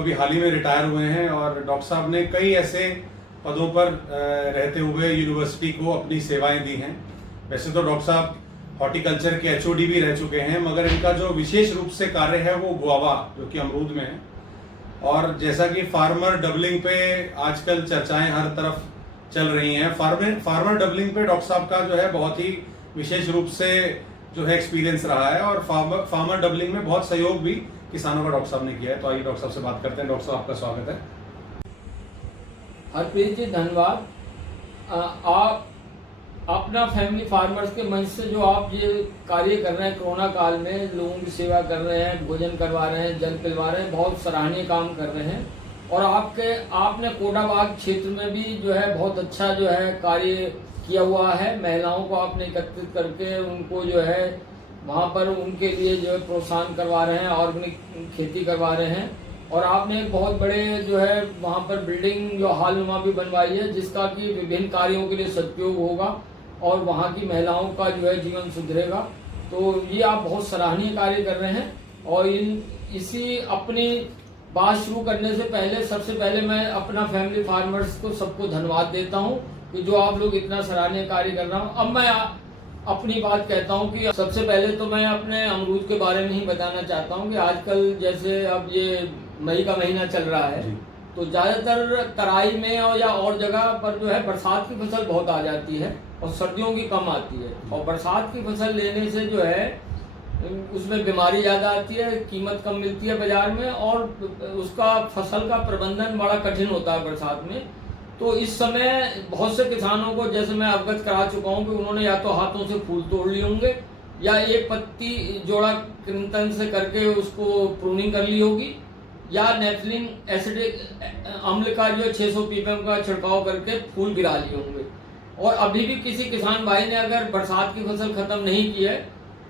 अभी हाल ही में रिटायर हुए हैं और डॉक्टर साहब ने कई ऐसे पदों पर रहते हुए यूनिवर्सिटी को अपनी सेवाएं दी हैं। वैसे तो डॉक्टर साहब हॉर्टिकल्चर के एचओडी भी रह चुके हैं, मगर इनका जो विशेष रूप से कार्य है वो गुआवा जो कि अमरूद में है। और जैसा कि फार्मर डबलिंग पे आजकल चर्चाएं हर तरफ चल रही हैं, फार्मर डबलिंग पे डॉक्टर साहब का जो है बहुत ही विशेष रूप से जो है एक्सपीरियंस रहा है और फार्मर डबलिंग में बहुत सहयोग भी किसानों का डॉक्टर साहब ने किया है। तो आइए डॉक्टर साहब से बात करते हैं। डॉक्टर साहब आपका स्वागत है। हरप्रीत जी धन्यवाद। आप अपना फैमिली फार्मर्स के मंच से जो आप ये कार्य कर रहे हैं, कोरोना काल में लोगों की सेवा कर रहे हैं, भोजन करवा रहे हैं, जल पिलवा रहे हैं, बहुत सराहनीय काम कर रहे हैं। और आपने कोडाबाग क्षेत्र में भी जो है बहुत अच्छा जो है कार्य किया हुआ है। महिलाओं को आपने एकत्रित करके उनको जो है वहाँ पर उनके लिए जो है प्रोत्साहन करवा रहे हैं, ऑर्गेनिक खेती करवा रहे हैं। और आपने एक बहुत बड़े जो है वहाँ पर बिल्डिंग जो हालनुमा भी बनवाई है, जिसका कि विभिन्न कार्यों के लिए सदुपयोग होगा और वहाँ की महिलाओं का जो है जीवन सुधरेगा। तो ये आप बहुत सराहनीय कार्य कर रहे हैं। और इसी अपनी बात शुरू करने से पहले सबसे पहले मैं अपना फैमिली फार्मर्स को सबको धन्यवाद देता हूँ कि जो आप लोग इतना सराहनीय कार्य कर रहा हूँ। अब मैं अपनी बात कहता हूँ कि सबसे पहले तो मैं अपने अमरूद के बारे में ही बताना चाहता हूँ कि आजकल जैसे अब ये मई का महीना चल रहा है तो ज़्यादातर तराई में या और जगह पर जो है बरसात की फसल बहुत आ जाती है और सर्दियों की कम आती है। और बरसात की फसल लेने से जो है उसमें बीमारी ज़्यादा आती है, कीमत कम मिलती है बाजार में और उसका फसल का प्रबंधन बड़ा कठिन होता है बरसात में। तो इस समय बहुत से किसानों को जैसे मैं अवगत करा चुका हूँ कि उन्होंने या तो हाथों से फूल तोड़ लिए होंगे या एक पत्ती जोड़ा कृंतन से करके उसको प्रूनिंग कर ली होगी या नेफ्लिन एसिडिक अम्ल का जो 600 ppm का छिड़काव करके फूल गिरा लिए होंगे। और अभी भी किसी किसान भाई ने अगर बरसात की फसल खत्म नहीं की है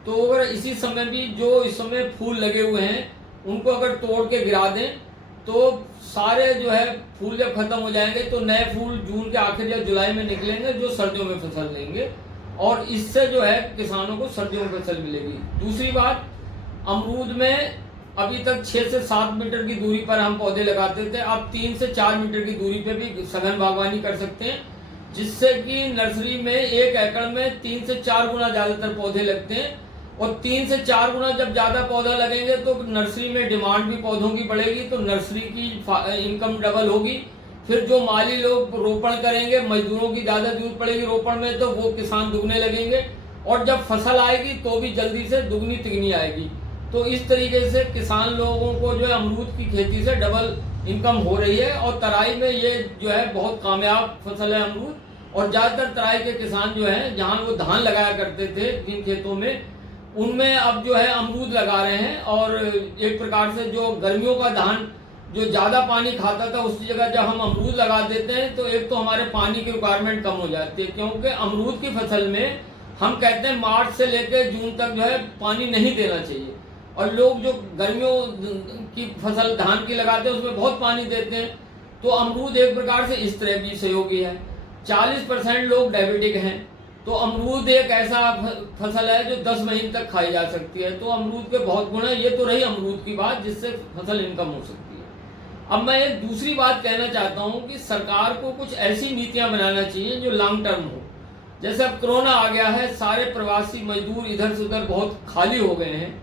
तो अगर इसी समय भी जो इस समय फूल लगे हुए हैं उनको अगर तोड़ के गिरा दें तो सारे जो है फूल जब खत्म हो जाएंगे तो नए फूल जून के आखिर या जुलाई में निकलेंगे जो सर्दियों में फसल लेंगे और इससे जो है किसानों को सर्दियों में फसल मिलेगी। दूसरी बात, अमरूद में अभी तक 6 से 7 मीटर की दूरी पर हम पौधे लगाते थे, अब 3 से 4 मीटर की दूरी पे भी सघन बागवानी कर सकते हैं, जिससे कि नर्सरी में 1 एकड़ में 3 से 4 गुना ज्यादातर पौधे लगते हैं। और 3 से 4 गुना जब ज्यादा पौधा लगेंगे तो नर्सरी में डिमांड भी पौधों की बढ़ेगी, तो नर्सरी की इनकम डबल होगी। फिर जो माली लोग रोपण करेंगे, मजदूरों की ज्यादा जरूरत पड़ेगी रोपण में, तो वो किसान दुगने लगेंगे और जब फसल आएगी तो भी जल्दी से दुगनी तिगनी आएगी। तो इस तरीके से किसान लोगों को जो है अमरूद की खेती से डबल इनकम हो रही है। और तराई में ये जो है बहुत कामयाब फसल है अमरूद। और ज्यादातर तराई के किसान जो है जहाँ वो धान लगाया करते थे जिन खेतों में, उनमें अब जो है अमरूद लगा रहे हैं। और एक प्रकार से जो गर्मियों का धान जो ज्यादा पानी खाता था उसकी जगह जब हम अमरूद लगा देते हैं तो एक तो हमारे पानी की रिक्वायरमेंट कम हो जाती है, क्योंकि अमरूद की फसल में हम कहते हैं मार्च से लेकर जून तक जो है पानी नहीं देना चाहिए। और लोग जो गर्मियों की फसल धान की लगाते हैं उसमें बहुत पानी देते हैं। तो अमरूद एक प्रकार से इस तरह भी सहयोगी है। 40% लोग डायबिटिक हैं, तो अमरूद एक ऐसा फसल है जो 10 महीने तक खाई जा सकती है। तो अमरूद के बहुत गुण है। ये तो रही अमरूद की बात जिससे फसल इनकम हो सकती है। अब मैं एक दूसरी बात कहना चाहता हूँ कि सरकार को कुछ ऐसी नीतियां बनाना चाहिए जो लॉन्ग टर्म हो। जैसे अब कोरोना आ गया है, सारे प्रवासी मजदूर इधर से उधर बहुत खाली हो गए हैं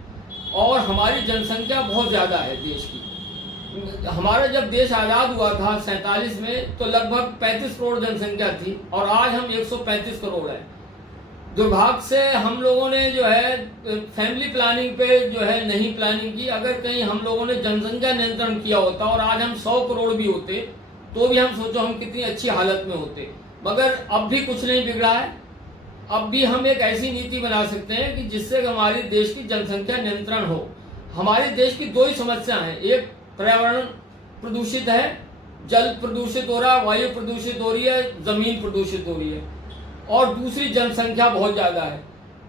और हमारी जनसंख्या बहुत ज्यादा है देश की। हमारा जब देश आजाद हुआ था 47 में तो लगभग 35 करोड़ जनसंख्या थी और आज हम 135 करोड़ है। दुर्भाग्य से हम लोगों ने जो है फैमिली प्लानिंग पे जो है नहीं प्लानिंग की। अगर कहीं हम लोगों ने जनसंख्या नियंत्रण किया होता और आज हम 100 करोड़ भी होते तो भी हम सोचो हम कितनी अच्छी हालत में होते। मगर अब भी कुछ नहीं बिगड़ा है। अब भी हम एक ऐसी नीति बना सकते हैं कि जिससे हमारे देश की जनसंख्या नियंत्रण हो। हमारे देश की 2 ही समस्या हैं, एक पर्यावरण प्रदूषित है, जल प्रदूषित हो रहा है, वायु प्रदूषित हो रही है, जमीन प्रदूषित हो रही है, और दूसरी जनसंख्या बहुत ज्यादा है।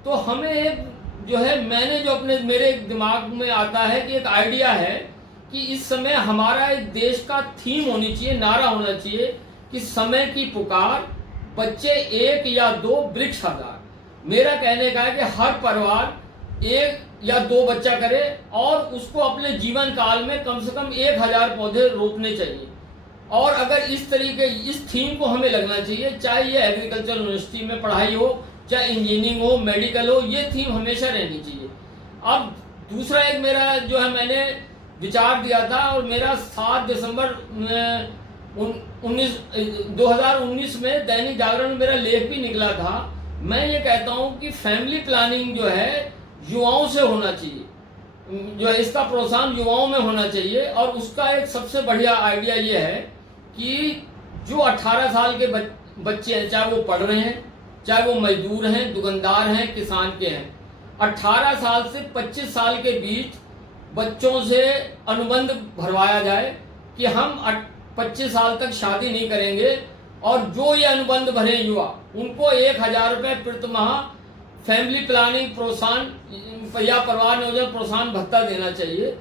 तो हमें एक जो है मैंने जो अपने मेरे दिमाग में आता है कि एक आइडिया है कि इस समय हमारा एक देश का थीम होनी चाहिए, नारा होना चाहिए कि समय की पुकार, बच्चे 1 या 2 वृक्ष हजार। मेरा कहने का है कि हर परिवार एक या दो बच्चा करे और उसको अपने जीवन काल में कम से कम 1000 पौधे रोपने चाहिए। और अगर इस तरीके इस थीम को हमें लगना चाहिए, चाहे ये एग्रीकल्चर यूनिवर्सिटी में पढ़ाई हो, चाहे इंजीनियरिंग हो, मेडिकल हो, ये थीम हमेशा रहनी चाहिए। अब दूसरा एक मेरा जो है मैंने विचार दिया था और मेरा 7 दिसंबर 2019 में दैनिक जागरण में मेरा लेख भी निकला था। मैं ये कहता हूँ कि फैमिली प्लानिंग जो है युवाओं से होना चाहिए, जो है इसका प्रोत्साहन युवाओं में होना चाहिए। और उसका एक सबसे बढ़िया आइडिया ये है कि जो 18 साल के बच्चे हैं, चाहे वो पढ़ रहे हैं, चाहे वो मजदूर हैं, दुकानदार हैं, किसान के हैं, 18 साल से 25 साल के बीच बच्चों से अनुबंध भरवाया जाए कि हम 25 साल तक शादी नहीं करेंगे। और जो ये अनुबंध भरे युवा, उनको 1000 रुपये प्रतिमाह फैमिली प्लानिंग प्रोत्साहन या परिवार नियोजन प्रोत्साहन भत्ता देना चाहिए।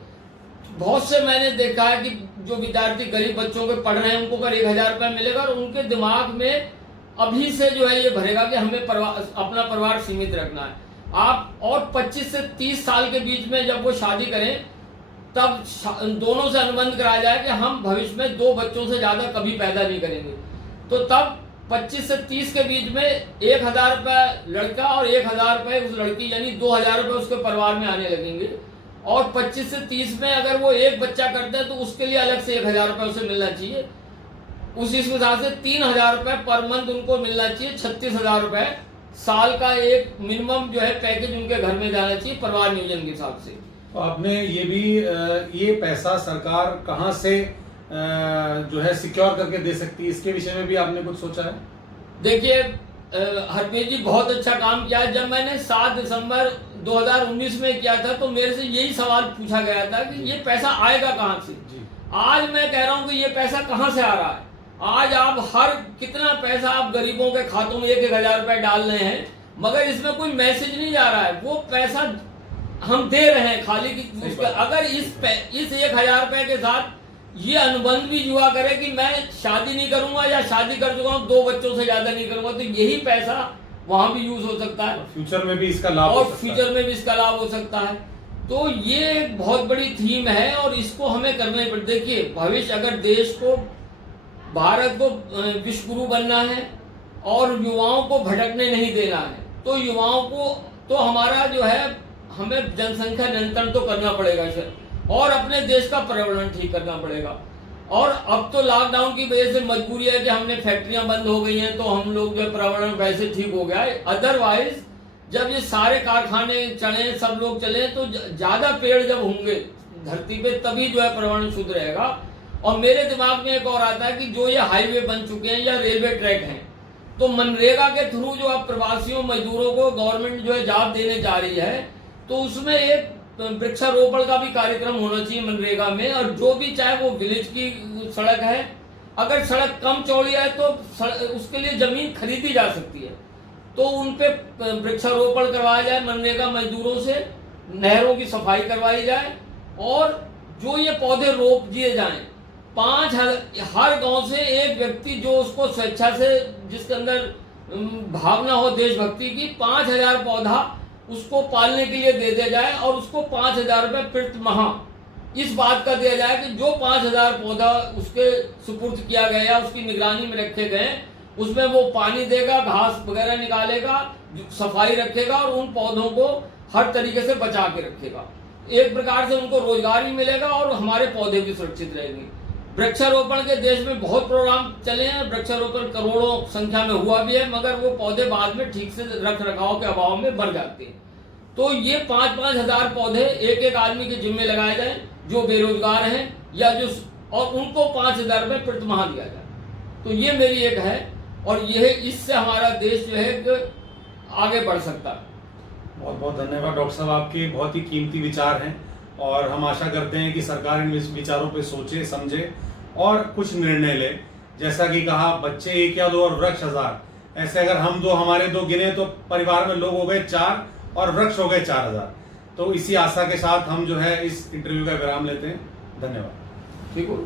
बहुत से मैंने देखा है कि जो विद्यार्थी गरीब बच्चों के पढ़ रहे हैं, उनको अगर 1000 रुपये मिलेगा और उनके दिमाग में अभी से जो है ये भरेगा कि हमें अपना परिवार सीमित रखना है। आप और 25 से 30 साल के बीच में जब वो शादी करें, तब दोनों से अनुबंध कराया जाए कि हम भविष्य में 2 बच्चों से ज्यादा कभी पैदा नहीं करेंगे। तो तब 25 से 30 के बीच में 1000 रुपये लड़का और 1000 रुपये उस लड़की, यानी 2000 रुपये उसके परिवार में आने लगेंगे। और 25 से 30 में अगर वो एक बच्चा करते हैं तो उसके लिए अलग से 1000 रुपये उसे मिलना चाहिए। उसी हिसाब से 3000 रुपये पर मंथ उनको मिलना चाहिए। 36,000 रुपये साल का एक मिनिमम जो है पैकेज उनके घर में जाना चाहिए परिवार नियोजन के हिसाब से। तो आपने ये भी ये पैसा सरकार कहाँ से जो है सिक्योर करके दे सकती है, इसके विषय में भी आपने कुछ सोचा है? देखिए हरप्रीत जी बहुत अच्छा काम किया। जब मैंने 7 दिसंबर 2019 में किया था तो मेरे से यही सवाल पूछा गया था कि ये पैसा आएगा कहाँ से। आज मैं कह रहा हूँ कि ये पैसा कहाँ से आ रहा है। आज आप कितना पैसा आप गरीबों के खातों में 1,000 रुपए डाल रहे हैं, मगर इसमें कोई मैसेज नहीं जा रहा है। वो पैसा हम दे रहे हैं खाली कि अगर इस 1,000 रुपए के साथ ये अनुबंध भी युवा करे कि मैं शादी नहीं करूंगा या शादी कर चुका हूं, 2 बच्चों से ज्यादा नहीं करूंगा, तो यही पैसा वहां भी यूज हो सकता है। फ्यूचर में भी इसका लाभ हो सकता है। तो ये एक बहुत बड़ी थीम है और इसको हमें करना ही पड़ेगा। देखिए भविष्य अगर देश को, भारत को विश्व गुरु बनना है और युवाओं को भटकने नहीं देना है, तो युवाओं को तो हमारा जो है हमें जनसंख्या नियंत्रण तो करना पड़ेगा और अपने देश का पर्यावरण ठीक करना पड़ेगा। और अब तो लॉकडाउन की वजह से मजबूरी है कि हमने फैक्ट्रियां बंद हो गई हैं तो हम लोग जो पर्यावरण वैसे ठीक हो गया है। अदरवाइज जब ये सारे कारखाने चले, सब लोग चले, तो ज्यादा पेड़ जब होंगे धरती पे तभी जो है पर्यावरण शुद्ध रहेगा। और मेरे दिमाग में एक और आता है कि जो ये हाईवे बन चुके हैं या रेलवे ट्रैक हैं, तो मनरेगा के थ्रू जो अब प्रवासियों मजदूरों को गवर्नमेंट जो है जॉब देने जा रही है, तो उसमें एक वृक्षारोपण का भी कार्यक्रम होना चाहिए मनरेगा में। और जो भी चाहे वो विलेज की सड़क है, अगर सड़क कम चौड़ी है तो उसके लिए जमीन खरीदी जा सकती है, तो उन पे वृक्षारोपण करवाया जाए मनरेगा मजदूरों से, नहरों की सफाई करवाई जाए और जो ये पौधे रोप दिए जाएं। 5,000 हर गांव से एक व्यक्ति जो उसको स्वेच्छा से, जिसके अंदर भावना हो देशभक्ति की, 5,000 पौधा उसको पालने के लिए दे दिया जाए और उसको 5,000 रुपये प्रति माह इस बात का दिया जाए कि जो 5,000 पौधा उसके सुपुर्द किया गया, उसकी निगरानी में रखे गए, उसमें वो पानी देगा, घास वगैरह निकालेगा, सफाई रखेगा और उन पौधों को हर तरीके से बचा के रखेगा। एक प्रकार से उनको रोजगार भी मिलेगा और हमारे पौधे भी सुरक्षित रहेंगे। वृक्षारोपण के देश में बहुत प्रोग्राम चले हैं, वृक्षारोपण करोड़ों संख्या में हुआ भी है, मगर वो पौधे बाद में ठीक से रख रखाव के अभाव में मर जाते हैं। तो ये 5-5 हजार पौधे एक एक आदमी के जिम्मे लगाए जाए जो बेरोजगार हैं या जो, और उनको 5,000 रुपये प्रति माह दिया जाए। तो ये मेरी एक है और यह इससे हमारा देश जो है आगे बढ़ सकता है। बहुत बहुत धन्यवाद डॉक्टर साहब, आपके बहुत ही कीमती विचार हैं और हम आशा करते हैं कि सरकार इन विचारों पे सोचे, समझे और कुछ निर्णय ले। जैसा कि कहा, बच्चे 1 या 2 और वृक्ष 1000, ऐसे अगर हम हमारे 2 गिने तो परिवार में लोग हो गए 4 और वृक्ष हो गए 4,000। तो इसी आशा के साथ हम जो है इस इंटरव्यू का विराम लेते हैं। धन्यवाद। ठीक हो।